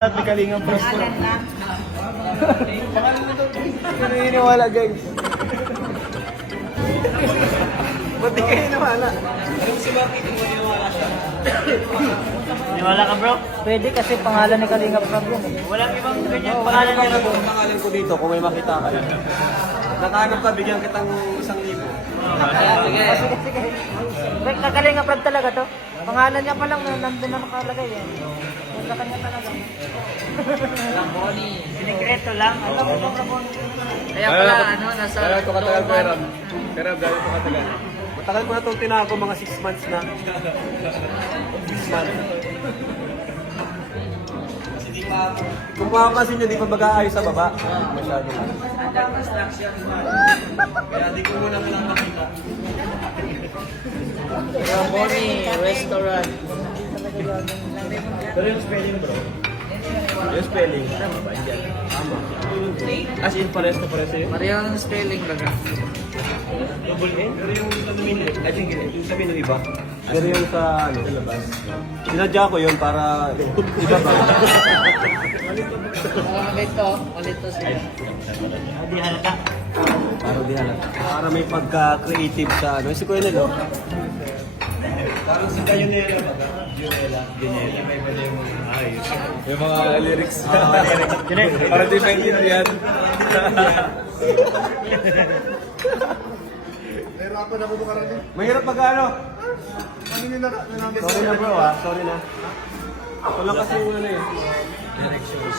At may kalingang presto. Pangalan na ito. Hindi niniwala, guys. Ba't di kayo niniwala? Si Bakit kung niniwala siya? Niwala ka, bro? Pwede kasi pangalan ni Kalinga Prab yan eh. Walang ibang ganyan pangalan niya na, bro. Ang pangalan ko dito, kung may makita ka. Nakahanap ka, bigyan kitang 1,000. Sige. Sige. Kalinga Prab talaga to. Pangalan niya pa lang nandun na nakalagay eh. Yung sa kanya talaga. Lamboni. Sinikreto lang. Alam mo bang Ramon? Kaya pala, nasa... Kaya ito katagal ko, Eram. Pero gano'n ito katagal. Matagal ko na itong tinago, mga 6 months na. 6 months. Kung makapansin nyo, di pa mag-aayos sa baba. Masyado. Under construction. Kaya di ko muna lang makita. Lamboni Restaurant. Pero yung spelling, bro. Yung spelling, tama ba? Tama. As in, pares na pares yun. Parehong spelling baga. Double N? Pero yung sabihin, I think, yung sabihin ng iba. Pero yung sa, ano, sa labas. Sinadya ko yun para iba ba? Ulit to sila. Di halata. Para di halata. Para may pagka-creative sa, ano, si Kuya Nelo. Parang si Gayonela ba? Gayonela. May pwede yung ayos. Yung mga lyrics. Para defending yan. Nahirapan ako makarami. Mahirap pag ano? Ano yung nanamit Sorry na bro ah, sorry na. Ito lang kasi yung ano eh. Directions.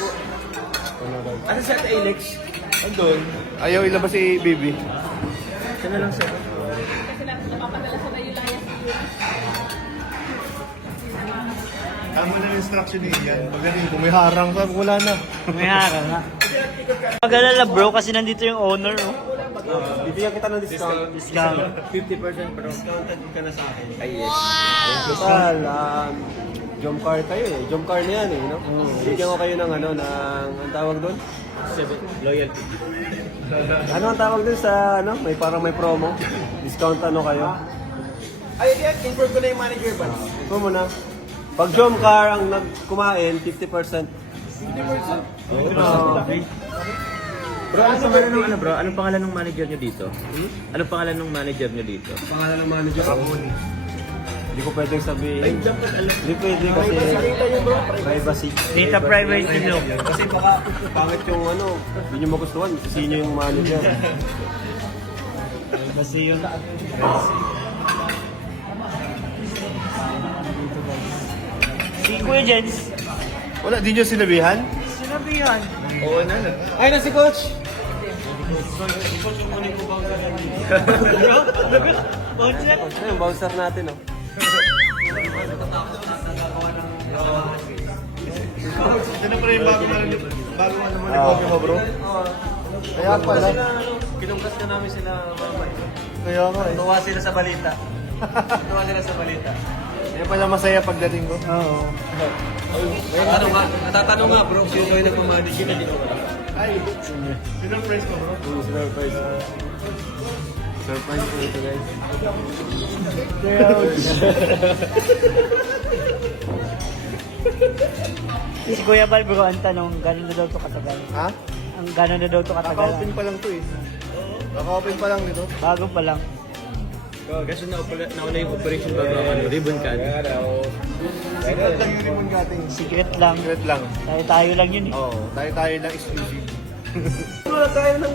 Ano si Ate Alex? Andun. Ayaw ilabas si Bibi. Siya na lang siya. Tama na yung instruction ni Ian. Magaling, kung may harang ka, wala na. May harang ha. Pag-alala, bro, kasi nandito yung owner, oh. Bibigyan kita ng discount. Discount. 50% bro. Discounted ka na sa akin. Ay yes. Total, jump car kayo eh. Jump car na yan eh, no? Bigyan ko kayo ng ano, ang tawag doon? Loyalty. Ano ang tawag doon sa, ano? May parang may promo. Discount ano kayo? Ay, inform ko na yung manager ba? Inform mo na. Pag jump car ang nagkumain, 50%. 50%? Oo. Bro, anong pangalan ng ano bro? Anong pangalan ng manager nyo dito? Anong pangalan ng manager nyo dito? Pangalan ng manager? Hindi ko pwedeng sabihin. Ay, dapat alam. Hindi pwede kasi privacy. Data privacy, no? Kasi baka pangit yung ano, hindi nyo magustuhan, sino yung manager. Kasi yun. Si Kuya Jens. Wala, di nyo sinabihan? Sinabihan. Oo na. Ay na si Coach! Bouncer. Ano yung bouncer natin, oh. Sino pa rin bago naman ni Kobe mo, bro? Kaya pala. Kasi na, ano, kinungkas na namin sila mama. Kaya nga eh. Tuwa sila sa balita. Tuwa sila sa balita. Kaya pala masaya pagdating ko. Oo. Ano nga, natatanong nga bro, sino yung nagmamanage yun na dito? Ay, sinurprise mo, bro. Surprise. Surprise po ito guys. Si Kuya Bal, bro, ang tanong, gano'n na daw ito katagal? Ha? Ang gano'n na daw ito katagal? Kaka-open pa lang to eh. Kaka-open pa lang nito. Bago pa lang. Kasi nauna yung operation bago ang ano, ribbon cutting. Secret lang yung ribbon cutting. Secret lang. Secret lang. Tayo lang yun eh. Oo, tayo lang exclusive. Wala tayo ng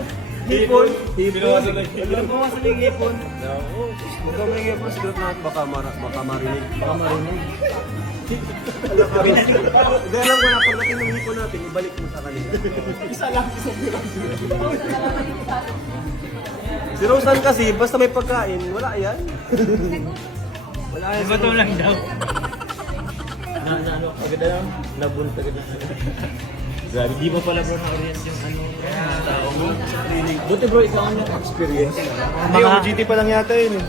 hipon. Ginawa sa lang. Ginagawa sa ng hipon. Huwag kang may hipon, siguro natin baka marinig. Baka marinig. Hindi alam ko na pagdating ng hipon natin, ibalik mo sa kanila. Isa lang, isang piraso. Si Rosan kasi, basta may pagkain, wala yan. Wala yan. Iba to lang daw. Ano, agad na lang, nabunta agad na. Grabe, di pa pala bro na-orient yung ano, tao mo. Buti bro, ikaw ang experience. Hindi, OGT pa lang yata yun eh.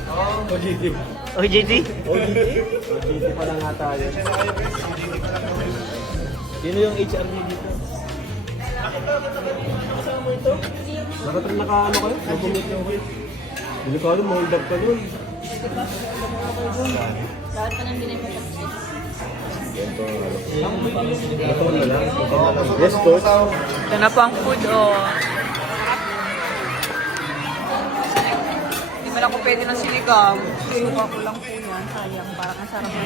OGT. OJT? OGT pa lang ata yun. Sino yung HR niyo dito? Bakit rin naka-ano kayo? Nag-commit nyo kayo? Hindi ko alam, hold up ka nun. Dapat pa nang binay mo Yes, coach. Ito na po ang food, oh. Hindi mo lang ko pwede ng sinigang. Susuka ko lang po yan. Sayang, parang ang sarap na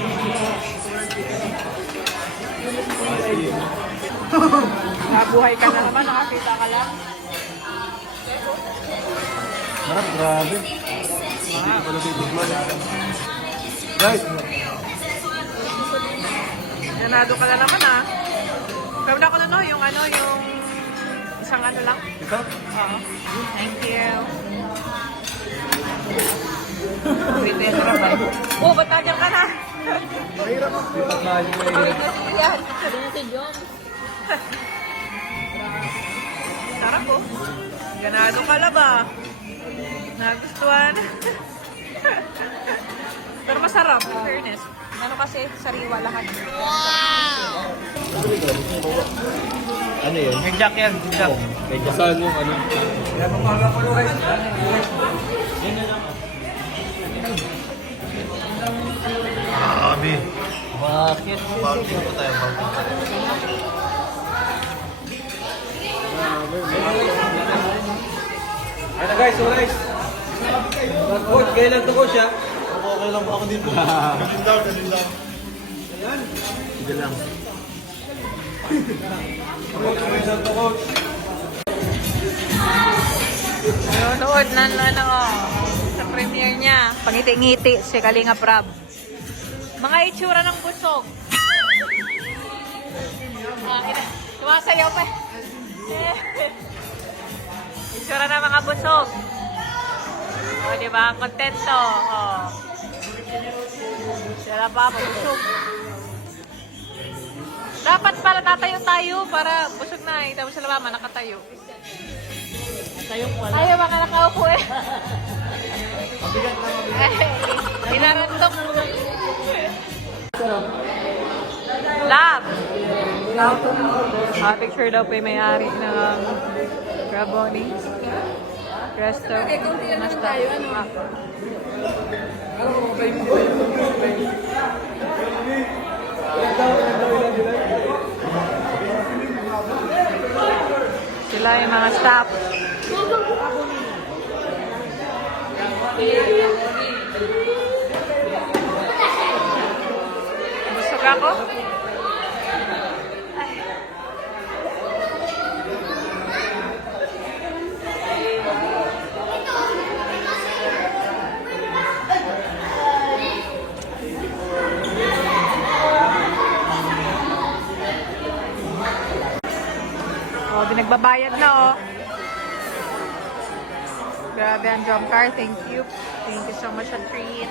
nabuhay ka na naman, nakakita ka lang. Harap, grabe. Guys, Ganado ka na naman, ah. Gawin ako na, no, yung isang ano lang. ito? Oo. Thank you. Wait, yung sarap ba? Oh, ba't nandiyan ka na? Lipat na yun na Pawit na siya. Sabi niya si John. Sarap, oh. Ganado ka na ba? Nagustuhan. Pero masarap, in fairness. Ano kasi, sariwa lahat. Ano yun? May jack yan, jack. Saan yung ano? Grabe. Bakit? Bounty po tayo. Ano guys, so guys. Coach, kailan to coach, ha? Okay lang ako din po. Ganun daw, ganun daw. Sige lang. Kailan to coach? Nanonood na sa premiere niya. Pangiti-ngiti si Kalinga Prab. Mga itsura ng busog. Tumasayaw pa. Itsura ng mga busog. O, di ba? Kontento. O. Sila pa, busog. Dapat pala tatayo tayo para busog na eh. Tapos sila mama nakatayo. Ayaw mga nakaupo eh. Inarantok. Love. Picture daw po yung may-ari ng Graboni. Resto. Mas tayo. Sila yung mga staff. Busog ako. Oh, di nagbabayad na, oh. Grabe ang jump car. Thank you. Thank you so much, a treat.